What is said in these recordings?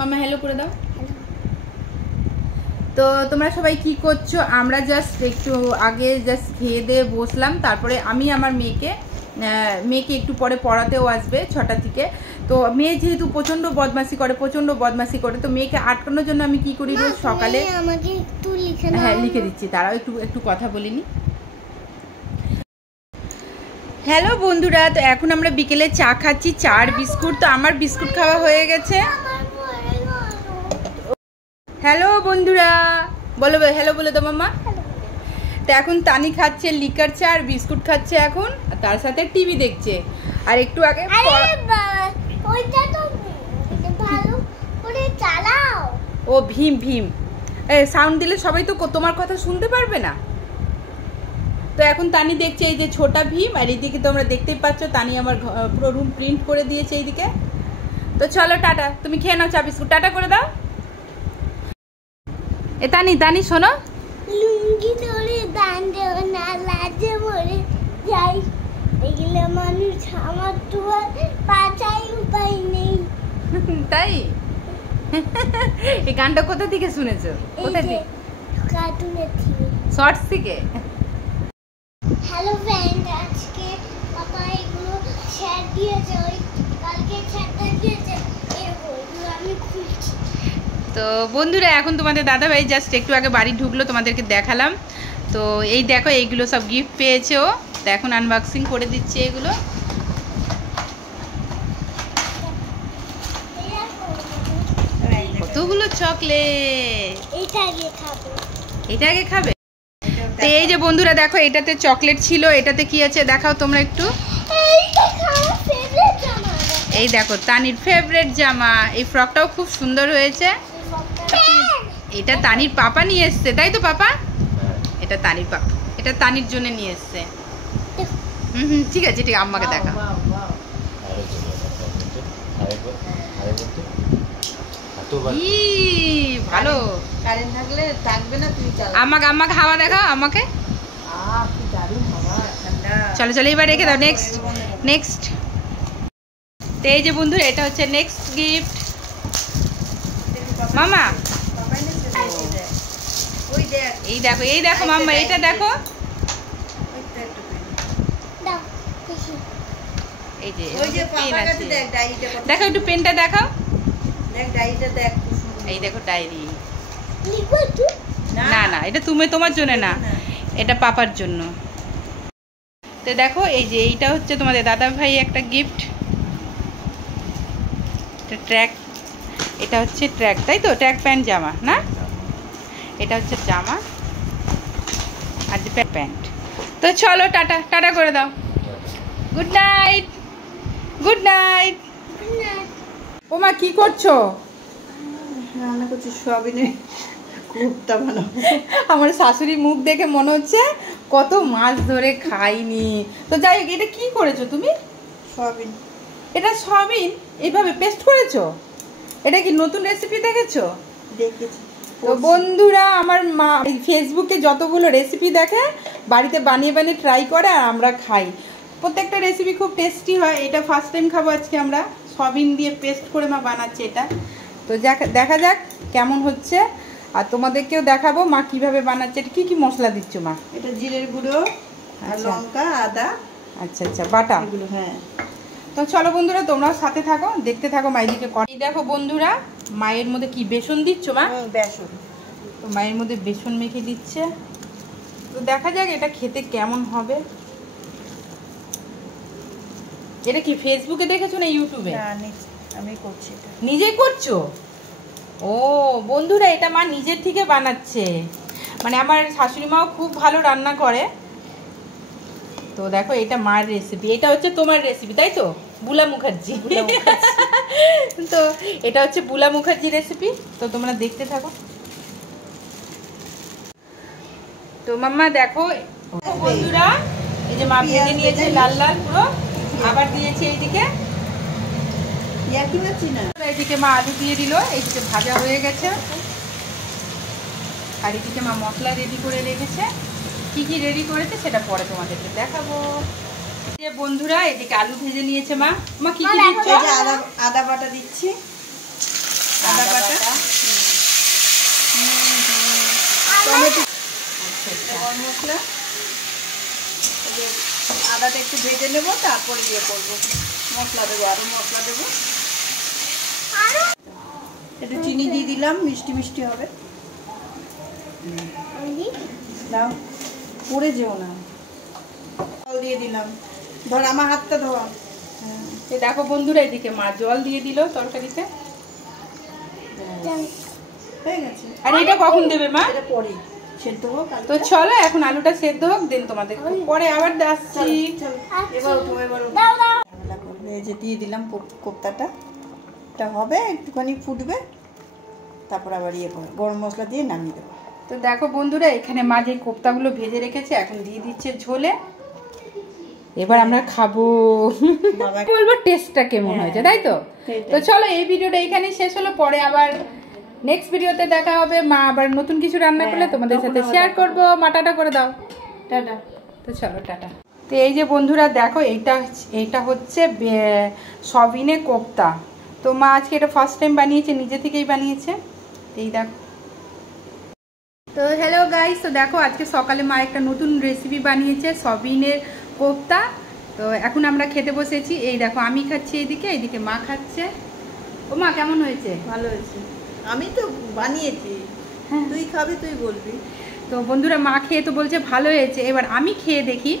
মামা হেলো করে দাও। তো তোমরা সবাই কি করছো? আমরা জাস্ট একটু আগে জাস্ট খেয়ে দিয়ে বসলাম, তারপরে আমি আমার মেয়েকে একটু পরে পড়াতেও আসবে 6টা থেকে। তো মেয়ে যেহেতু প্রচন্ড বদমাশি করে, তো মেয়েকে আটকানোর জন্য আমি কি করি, রোজ সকালে আমাকে একটু লিখে দাও। হ্যাঁ লিখে দিচ্ছি, তারাও একটু কথা বলিনি। হ্যালো বন্ধুরা, তো এখন আমরা বিকেলে চা খাচ্ছি, চা আর বিস্কুট। তো আমার বিস্কুট খাওয়া হয়ে গেছে। হ্যালো বন্ধুরা, বলো হ্যালো বলে দাও মাম্মা। তো এখন তানি খাচ্ছে লিকার চা আর বিস্কুট খাচ্ছে এখন, আর তার সাথে টিভি দেখছে। আর একটু আগে ওইটা তো ভালো করে চালাও। ও ভীম সাউন্ড দিলে সবাই তো তোমার কথা শুনতে পারবে না। তো এখন তানি দেখছে এই যে ছোটা ভীম, আর এইদিকে তোমরা দেখতেই পাচ্ছ তানি আমার পুরো রুম প্রিন্ট করে দিয়েছে এইদিকে। তো চলো টাটা, তুমি খেয়ে নাও চা বিস্কুট, টাটা করে দাও। এ তানি শোনো, লুঙ্গি ধরে দান দেও না, লাজে মরে যাই। এগুলো মানুষ আমার তো বাঁচাই উপায় নেই। তাই এই গানটা কোথা থেকে শুনেছো? কোথা থেকে? কার্টুনের থেকে, শর্টস থেকে। হ্যালো ফ্রেন্ড, আজকে পাপা এগুলো শেয়ার দিয়েছে, ওই কালকে শেয়ারটা দিয়েছে, এগুলো আমি খুলছি। তো বন্ধুরা এখন তোমাদের দাদাভাই জাস্ট একটু আগে বাড়ি ঢুকলো, তোমাদেরকে দেখালাম। তো এই দেখো এইগুলো সব গিফট পেয়েছে ও, তো এখন আনবক্সিং করে দিচ্ছে এগুলো। কতগুলো চকলেট, এটা আগে খাবে। তো এই যে বন্ধুরা দেখো, এটাতে চকলেট ছিল, এটাতে কি আছে দেখাও তোমরা একটু। এই দেখো তানির ফেভারিট জামা, এই ফ্রকটাও খুব সুন্দর হয়েছে। এটা তানির পাপা নিয়ে এসছে, তাই তো পাপা? এটা তানির পাপা, এটা তানির জন্য নিয়ে এসছে। ঠিক আছে, ঠিক আম্মাকে দেখা। ভালো, কারেন্ট থাকলে থাকবে না, তুই চালা। আমাকে হাওয়া দেখাও আমাকে। কি দারুণ হাওয়া, ঠান্ডা। চলো এবার রেখে দাও। নেক্সট তো এই যে বন্ধুরা, এটা হচ্ছে নেক্সট গিফট মামা। এই দেখো মাম্মা, এটা দেখো, এই যে পেন আছে, দেখো একটু পেনটা দেখাও। এই দেখো ডায়েরি। না এটা তোমার জন্য না, এটা পাপার জন্য। তো দেখো এই যে এইটা হচ্ছে তোমাদের দাদা ভাই একটা গিফট, ট্র্যাক, এটা হচ্ছে ট্র্যাক, তাই তো? ট্র্যাক প্যান্ট জামা না, এটা হচ্ছে জামা আর যে প্যান্ট। তো চলো টাটা করে দাও। Good night. ওমা কি করছো? রান্না করছি সয়াবিনের কোফতা বানাবো। আমার শাশুড়ি মুখ দেখে মনে হচ্ছে কত মাছ ধরে খাইনি। তো যাই হোক, এটা কি করেছো তুমি? সয়াবিন। এটা সয়াবিন এইভাবে পেস্ট করেছো? এটা কি নতুন রেসিপি দেখেছো? দেখেছি। তো বন্ধুরা, আমার মা ফেসবুকে যতগুলো রেসিপি দেখে বাড়িতে বানিয়ে ট্রাই করে, আর আমরা খাই। প্রত্যেকটা রেসিপি খুব টেস্টি হয়। এটা ফার্স্ট টাইম খাবো আজকে আমরা, সয়াবিন দিয়ে পেস্ট করে মা বানাচ্ছে এটা। তো দেখা যাক কেমন হচ্ছে, আর তোমাদেরকেও দেখাবো মা কিভাবে বানাচ্ছে। এটা কি মশলা দিচ্ছ মা? এটা জিরের গুঁড়ো আর লঙ্কা, আদা। আচ্ছা বাটা এগুলো। হ্যাঁ, তো চলো বন্ধুরা, তোমরাও সাথে থাকো, দেখতে থাকো মায়েদিকে। এই দেখো বন্ধুরা, মায়ের মধ্যে কি বেসন দিচ্ছ মা? বেসন। তো মায়ের মধ্যে বেসন মেখে দিচ্ছে। তো দেখা যাক এটা খেতে কেমন হবে। এটা কি ফেসবুকে দেখেছো না ইউটিউবে? আমি করছি। এটা নিজেই করছো? ও বন্ধুরা, এটা মা নিজের থেকে বানাচ্ছে। মানে আমার শাশুড়ি মাও খুব ভালো রান্না করে। তো দেখো, এটা মার রেসিপি, এটা হচ্ছে তোমার রেসিপি, তাই তো? বুলা মুখার্জি। তো এটা হচ্ছে বুলা মুখার্জি রেসিপি। তো তোমরা দেখতে থাকো। তো মাম্মা দেখো বন্ধুরা, এই যে মা ভেজে নিয়েছে লাল পুরো, আবার দিয়েছে এইদিকে। এইদিকে মা আলু দিয়ে দিল, এইদিকে ভাজা হয়ে গেছে, আর এদিকে মা মশলা রেডি করে রেখেছে। কি রেডি করেছে সেটা পরে তোমাদেরকে দেখাবো। বন্ধুরা, এদিকে আলু ভেজে নিয়েছে মা। কি দিচ্ছ? আদা বাটা দিচ্ছি, আদা বাটা, টমেটো, গরম মশলা, আদাটা একটু ভেজে নেবো, তারপরে ইয়ে করবো, মশলা দেবো, আরো মশলা দেবো, একটু চিনি দিয়ে দিলাম, মিষ্টি মিষ্টি হবে। দাও, পড়ে যেও না। জল দিয়ে দিলাম, ধর আমার হাতটা ধোয়া। দেখো বন্ধুরা, এদিকে মা জল দিয়ে দিল তরকারিতে। হয়ে গেছে। আর এটা কখন দেবে মা? এটা পরে সেদ্ধ হোক। তো চলো এখন আলুটা সেদ্ধ হোক, দেন তোমাদের পরে আবার আসছি। এবার উঠো, এবার উঠো। ঝামেলা করবে। এই যে দিয়ে দিলাম কোপ্তাটা, এটা হবে, একটুখানি ফুটবে, তারপর আবার ইয়ে করে গরম মশলা দিয়ে নামিয়ে দেবো। তো দেখো বন্ধুরা, এখানে মা যে কোপ্তাগুলো ভেজে রেখেছে এখন দিয়ে দিচ্ছে ঝোলে। এবার আমরা খাবো, বলবো টেস্টটা কেমন হয়েছে, তাই তো? তো চলো এই ভিডিওটা এখানেই শেষ হলো, পরে আবার নেক্সট ভিডিওতে দেখা হবে। মা আবার নতুন কিছু রান্না করলে তোমাদের সাথে শেয়ার করবো। মা টাটা করে দাও। টাটা। তো চলো টাটা। তো এই যে বন্ধুরা দেখো, এইটা হচ্ছে সবিনে কোপ্তা। তো মা আজকে এটা ফার্স্ট টাইম বানিয়েছে, নিজে থেকেই বানিয়েছে। এই দেখো। তো হ্যালো গাইস, তো দেখো আজকে সকালে মা একটা নতুন রেসিপি বানিয়েছে, সবিনের কোপ্তা। তো এখন আমরা খেতে বসেছি। এই দেখো আমি খাচ্ছি এইদিকে মা খাচ্ছে। ও মা কেমন হয়েছে? ভালো হয়েছে, আমি তো বানিয়েছি, তুই খাবি, তুই বলবি। তো বন্ধুরা মা খেয়ে তো বলছে ভালো হয়েছে, এবার আমি খেয়ে দেখি।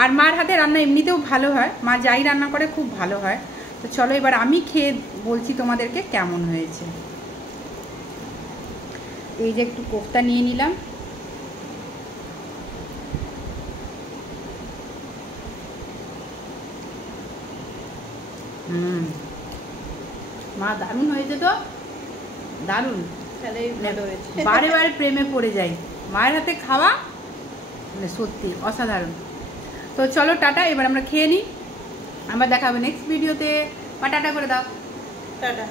আর মার হাতে রান্না এমনিতেও ভালো হয়, মা যাই রান্না করে খুব ভালো হয়। তো চলো এবার আমি খেয়ে বলছি তোমাদেরকে কেমন হয়েছে। এই যে একটু কোফতা নিয়ে নিলাম। মা দারুণ হয়েছে তো, দারুণ। তাহলেই ভালো হয়েছে। বারে বারে প্রেমে পড়ে যাই মায়ের হাতে খাওয়া, মানে সত্যি অসাধারণ। তো চলো টাটা, এবার আমরা খেয়ে নিই। আবার দেখা হবে নেক্সট ভিডিওতে। বা টাটা করে দাও। টাটা।